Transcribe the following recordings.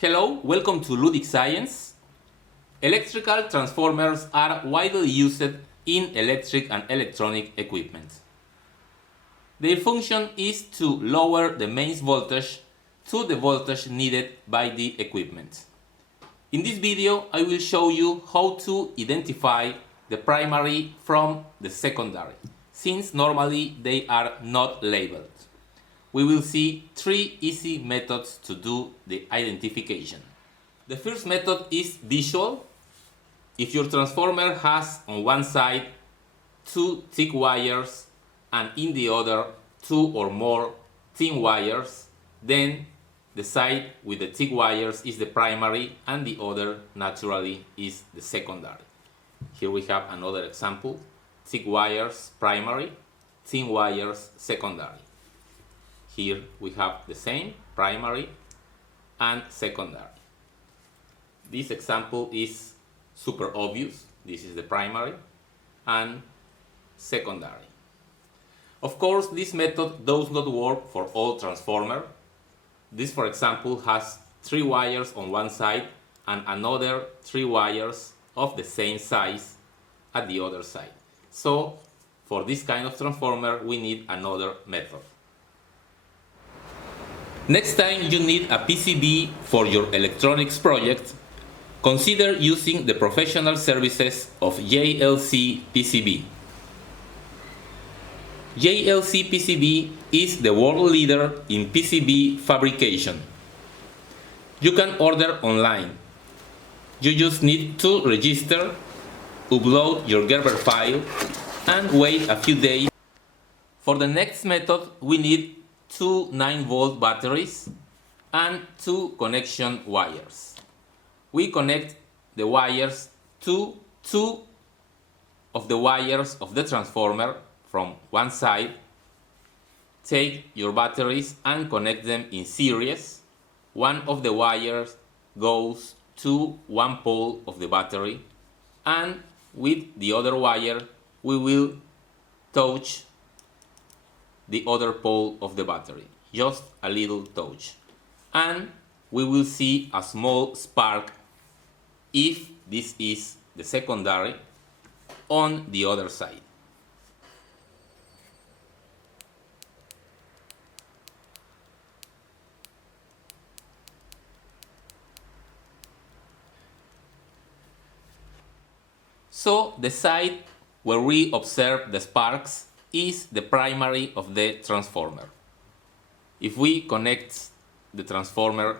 Hello, welcome to Ludic Science. Electrical transformers are widely used in electric and electronic equipment. Their function is to lower the mains voltage to the voltage needed by the equipment. In this video, I will show you how to identify the primary from the secondary, since normally they are not labeled. We will see three easy methods to do the identification. The first method is visual. If your transformer has on one side two thick wires and in the other two or more thin wires, then the side with the thick wires is the primary and the other naturally is the secondary. Here we have another example. Thick wires primary, thin wires secondary. Here we have the same, primary and secondary. This example is super obvious. This is the primary and secondary. Of course, this method does not work for all transformers. This, for example, has three wires on one side and another three wires of the same size at the other side. So, for this kind of transformer, we need another method. Next time you need a PCB for your electronics project, consider using the professional services of JLC PCB. JLC PCB is the world leader in PCB fabrication. You can order online. You just need to register, upload your Gerber file, and wait a few days. For the next method, we need two 9-volt batteries and two connection wires. We connect the wires to two of the wires of the transformer from one side. Take your batteries and connect them in series. One of the wires goes to one pole of the battery, and with the other wire we will touch the other pole of the battery, just a little touch, and we will see a small spark if this is the secondary on the other side. So the side where we observe the sparks is the primary of the transformer. If we connect the transformer,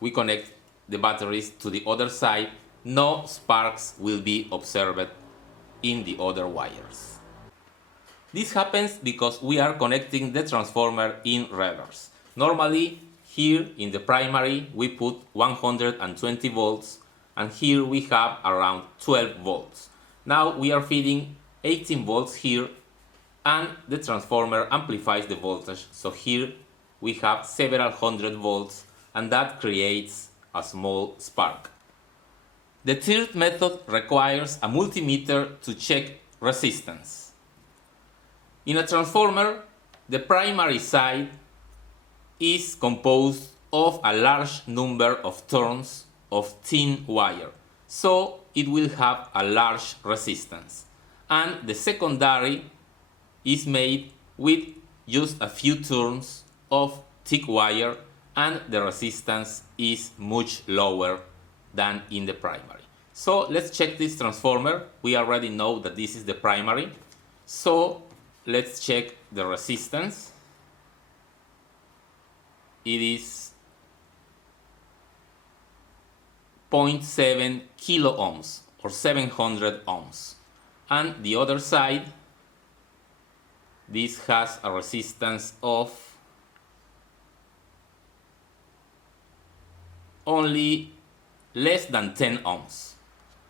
we connect the batteries to the other side, no sparks will be observed in the other wires. This happens because we are connecting the transformer in reverse. Normally, here in the primary we put 120 volts and here we have around 12 volts. Now we are feeding 18 volts here and the transformer amplifies the voltage, so here we have several hundred volts and that creates a small spark. The third method requires a multimeter to check resistance. In a transformer, the primary side is composed of a large number of turns of thin wire, so it will have a large resistance. And the secondary is made with just a few turns of thick wire and the resistance is much lower than in the primary. So let's check this transformer. We already know that this is the primary. So let's check the resistance. It is 0.7 kilo ohms or 700 ohms. And the other side, this has a resistance of only less than 10 ohms.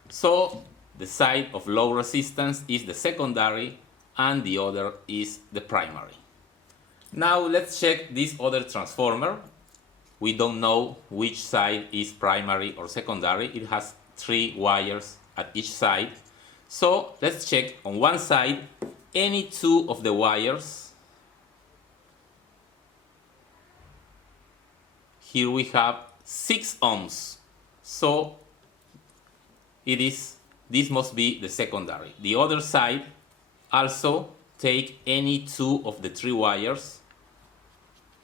So the side of low resistance is the secondary and the other is the primary. Now let's check this other transformer. We don't know which side is primary or secondary. It has three wires at each side. So let's check on one side any two of the wires. here we have 6 ohms. So this must be the secondary. The other side, also take any 2 of the 3 wires,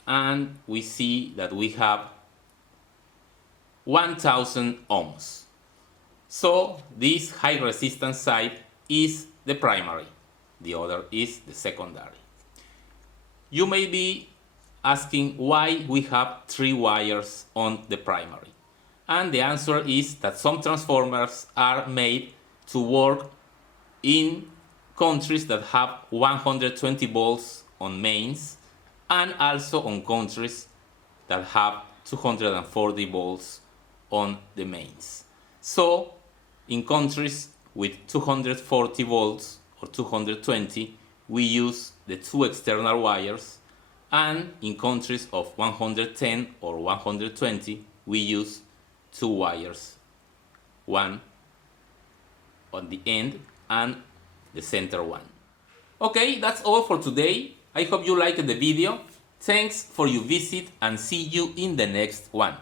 and we see that we have 1000 ohms. So this high resistance side is the primary, the other is the secondary. You may be asking why we have 3 wires on the primary. And the answer is that some transformers are made to work in countries that have 120 volts on mains, and also on countries that have 240 volts on the mains. So in countries with 240 volts or 220, we use the 2 external wires, and in countries of 110 or 120, we use 2 wires, one on the end and the center one. Okay, that's all for today. I hope you liked the video. Thanks for your visit and see you in the next one.